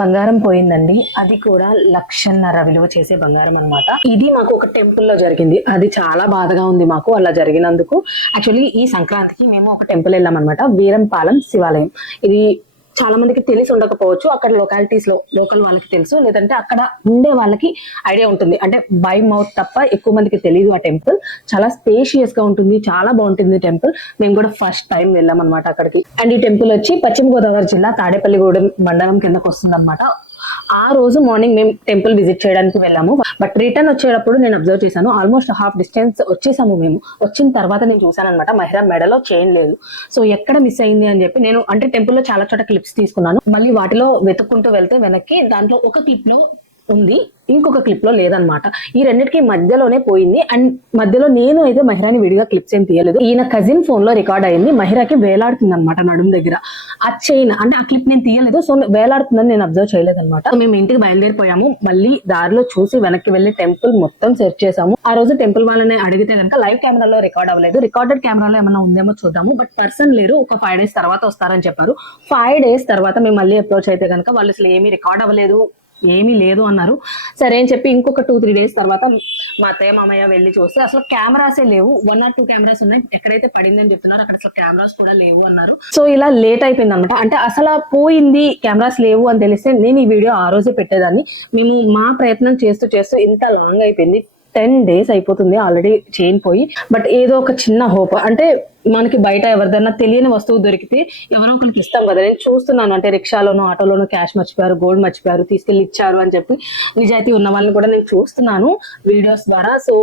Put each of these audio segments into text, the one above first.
బంగారం పోయిందండి. అది కూడా 1,50,000 విలువ చేసే బంగారం అన్నమాట. ఇది మాకు ఒక టెంపుల్ లో జరిగింది. అది చాలా బాధగా ఉంది మాకు అలా జరిగినందుకు. యాక్చువల్లీ ఈ సంక్రాంతికి మేము ఒక టెంపుల్ వెళ్ళాం అనమాట, వీరంపాలెం శివాలయం. ఇది చాలా మందికి తెలిసి ఉండకపోవచ్చు, అక్కడ లొకాలిటీస్ లో లోకల్ వాళ్ళకి తెలుసు, లేదంటే అక్కడ ఉండే వాళ్ళకి ఐడియా ఉంటుంది. అంటే బై మౌత్ తప్ప ఎక్కువ మందికి తెలియదు. ఆ టెంపుల్ చాలా స్పేషియస్ గా ఉంటుంది, చాలా బాగుంటుంది టెంపుల్. మేము కూడా ఫస్ట్ టైం వెళ్ళాం అనమాట అక్కడికి. అండ్ ఈ టెంపుల్ వచ్చి పశ్చిమ గోదావరి జిల్లా తాడేపల్లిగూడెం మండలం కిందకు వస్తుంది అనమాట. ఆ రోజు మార్నింగ్ మేము టెంపుల్ విజిట్ చేయడానికి వెళ్ళాము. బట్ రిటర్న్ వచ్చేటప్పుడు నేను అబ్జర్వ్ చేశాను, ఆల్మోస్ట్ హాఫ్ డిస్టెన్స్ వచ్చేసాము. మేము వచ్చిన తర్వాత నేను చూసాను అనమాట, మహిళ మెడలో చైన్ లేదు. సో ఎక్కడ మిస్ అయింది అని చెప్పి నేను అంటే టెంపుల్ లో చాలా చోట క్లిప్స్ తీసుకున్నాను. మళ్ళీ వాటిలో వెతుక్కుంటూ వెళ్తే వెనక్కి దాంట్లో ఒక క్లిప్ లో ఉంది, ఇంకొక క్లిప్ లో లేదనమాట. ఈ రెండింటికి మధ్యలోనే పోయింది. అండ్ మధ్యలో నేను అయితే మహిరాని విడిగా క్లిప్స్ ఏం తీయలేదు. ఈయన కజిన్ ఫోన్ లో రికార్డ్ అయింది. మహిరాకి వేలాడుతుంది అనమాట నడుము దగ్గర ఆ చైన్. అంటే ఆ క్లిప్ నేను తీయలేదు, సో వేలాడుతుందని నేను అబ్జర్వ్ చేయలేదు అనమాట. మేము ఇంటికి బయలుదేరిపోయాము. మళ్ళీ దారిలో చూసి వెనక్కి వెళ్లి టెంపుల్ మొత్తం సెర్చ్ చేసాము. ఆ రోజు టెంపుల్ వాళ్ళని అడిగితే కనుక లైవ్ కెమెరాలో రికార్డ్ అవ్వలేదు, రికార్డెడ్ కెమెరాలో ఏమైనా ఉందేమో చూద్దాము, బట్ పర్సన్ లేరు, ఒక 5 days తర్వాత వస్తారని చెప్పారు. 5 days తర్వాత మేము మళ్ళీ అప్రోచ్ అయితే కనుక వాళ్ళు అసలు ఏమీ రికార్డ్ అవ్వలేదు, ఏమీ లేదు అన్నారు. సరే అని చెప్పి ఇంకొక 2-3 days తర్వాత మా అత్తయ్య మామయ్య వెళ్ళి చూస్తే అసలు కెమెరాసే లేవు. 1 or 2 కెమెరాస్ ఉన్నాయి, ఎక్కడైతే పడిందని చెప్తున్నారు అక్కడ అసలు కెమెరాస్ కూడా లేవు అన్నారు. సో ఇలా లేట్ అయిపోయింది అనమాట. అంటే అసలు పోయింది, కెమెరాస్ లేవు అని తెలిస్తే నేను ఈ వీడియో ఆ రోజే పెట్టేదాన్ని. మేము మా ప్రయత్నం చేస్తూ చేస్తూ ఇంత లాంగ్ అయిపోయింది. 10 days అయిపోతుంది ఆల్రెడీ చైన్ పోయి. బట్ ఏదో ఒక చిన్న హోప్, అంటే మనకి బయట ఎవరిదన్నా తెలియని వస్తువు దొరికితే ఎవరో ఒకరికి ఇస్తాం కదా. నేను చూస్తున్నాను, అంటే రిక్షాలోనో ఆటోలోనో క్యాష్ మర్చిపోయారు, గోల్డ్ మర్చిపోయారు, తీసుకెళ్లి ఇచ్చారు అని చెప్పి నిజాయితీ ఉన్న వాళ్ళని కూడా నేను చూస్తున్నాను వీడియోస్ ద్వారా. So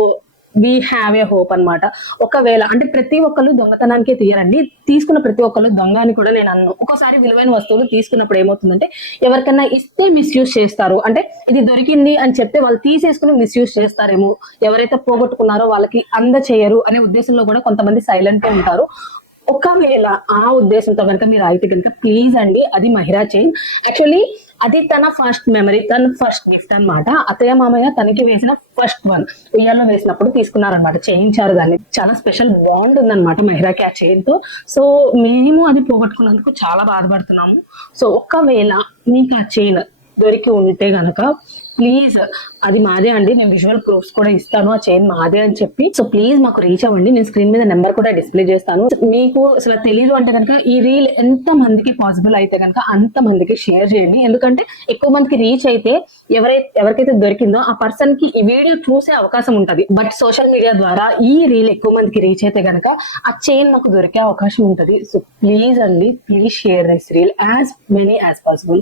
we have a hope అనమాట. ఒకవేళ అంటే ప్రతి ఒక్కళ్ళు దొంగతనానికే తీయరండి, తీసుకున్న ప్రతి ఒక్కళ్ళు దొంగ అని కూడా నేను అన్నాను. ఒక్కోసారి విలువైన వస్తువులు తీసుకున్నప్పుడు ఏమవుతుందంటే ఎవరికన్నా ఇస్తే మిస్యూజ్ చేస్తారు. అంటే ఇది దొరికింది అని చెప్తే వాళ్ళు తీసేసుకుని మిస్యూజ్ చేస్తారేమో, ఎవరైతే పోగొట్టుకున్నారో వాళ్ళకి అందచేయరు అనే ఉద్దేశంలో కూడా కొంతమంది సైలెంట్ గా ఉంటారు. ఒకవేళ ఆ ఉద్దేశంతో కనుక మీరు అయితే కనుక ప్లీజ్ అండి, అది మహిరా చైన్. యాక్చువల్లీ అది తన ఫస్ట్ మెమరీ, తన ఫస్ట్ గిఫ్ట్ అనమాట. అత్తయ్య మామయ్య తనకి వేసిన ఫస్ట్ వన్ ఉయ్యాల్లో వేసినప్పుడు తీసుకున్నారనమాట, చేయించారు దాన్ని. చాలా స్పెషల్ బాండ్ ఉందన్నమాట మహిరాకి ఆ చైన్ తో. సో మేము అది పోగొట్టుకున్నందుకు చాలా బాధపడుతున్నాము. సో ఒకవేళ మీకు ఆ చైన్ దొరికి ఉంటే గనక ప్లీజ్, అది మాదే అండి, నేను విజువల్ ప్రూఫ్స్ కూడా ఇస్తాను ఆ చైన్ మాదే అని చెప్పి. సో ప్లీజ్ మాకు రీచ్ అవ్వండి, నేను స్క్రీన్ మీద నెంబర్ కూడా డిస్ప్లే చేస్తాను. మీకు అసలు తెలియదు అంటే కనుక ఈ రీల్ ఎంత మందికి పాసిబుల్ అయితే కనుక అంత మందికి షేర్ చేయండి. ఎందుకంటే ఎక్కువ మందికి రీచ్ అయితే ఎవరికైతే దొరికిందో ఆ పర్సన్ కి ఈ వీడియో చూసే అవకాశం ఉంటది. బట్ సోషల్ మీడియా ద్వారా ఈ రీల్ ఎక్కువ మందికి రీచ్ అయితే కనుక ఆ చైన్ మాకు దొరికే అవకాశం ఉంటది. సో ప్లీజ్ అండి, please share this reel as many as possible.